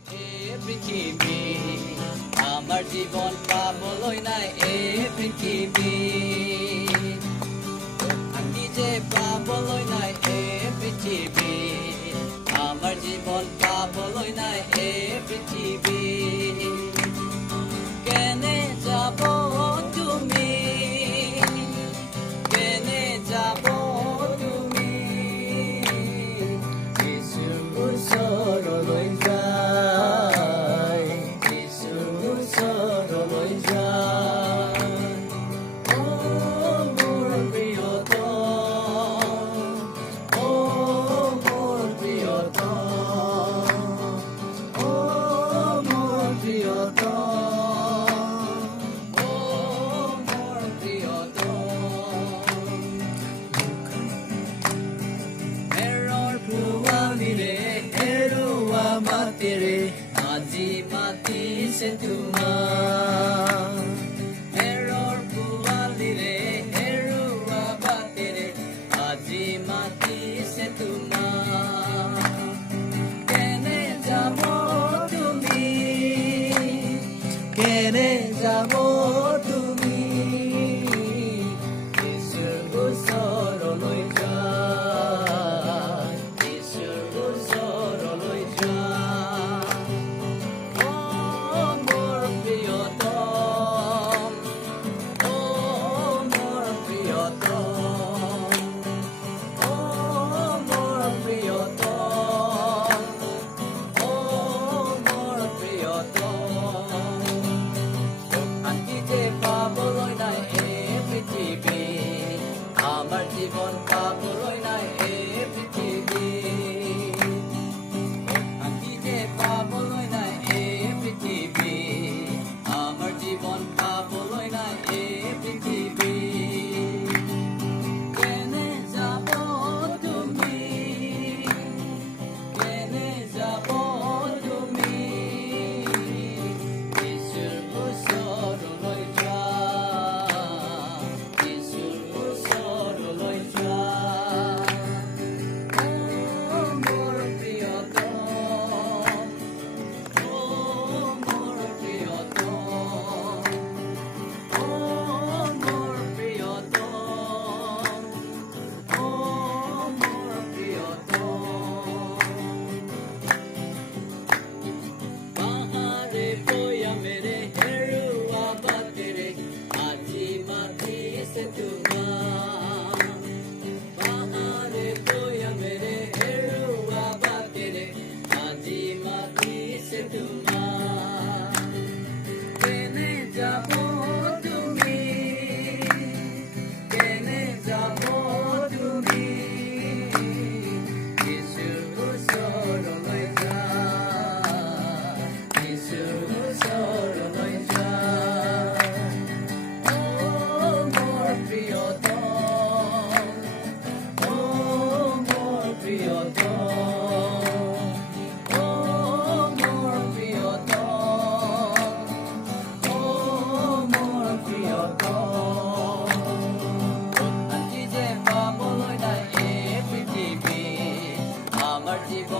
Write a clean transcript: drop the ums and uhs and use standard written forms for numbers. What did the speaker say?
পৃথিৱী আমাৰ জীৱন পাবলৈ নাই এই পৃথিৱী আমি যে পাবলৈ নাই এই পৃথিৱী আমাৰ জীৱন পাবলৈ নাই এই পৃথিৱী কেনে যাব তুমি কেনে যাব তুমি যিশুৰ ওচৰলৈ আজি মাতিছে তোমাক হেৰৰ পোৱালিৰে হেৰুৱা বাটেৰে আজি মাতিছে তোমাক কেনে যাব তুমি কেনে যাব তুমি যিশুৰ ওচৰলৈ আমাৰ জীৱন পাবলৈ নাই এই পৃথিৱী আমি যে পাবলৈ নাই এই পৃথিৱী আমাৰ জীৱন পাবলৈ নাই এই পৃথিৱী কেনে যাব তুমি কেনে যাব তুমি যিশুৰ ওচৰলৈ জীবন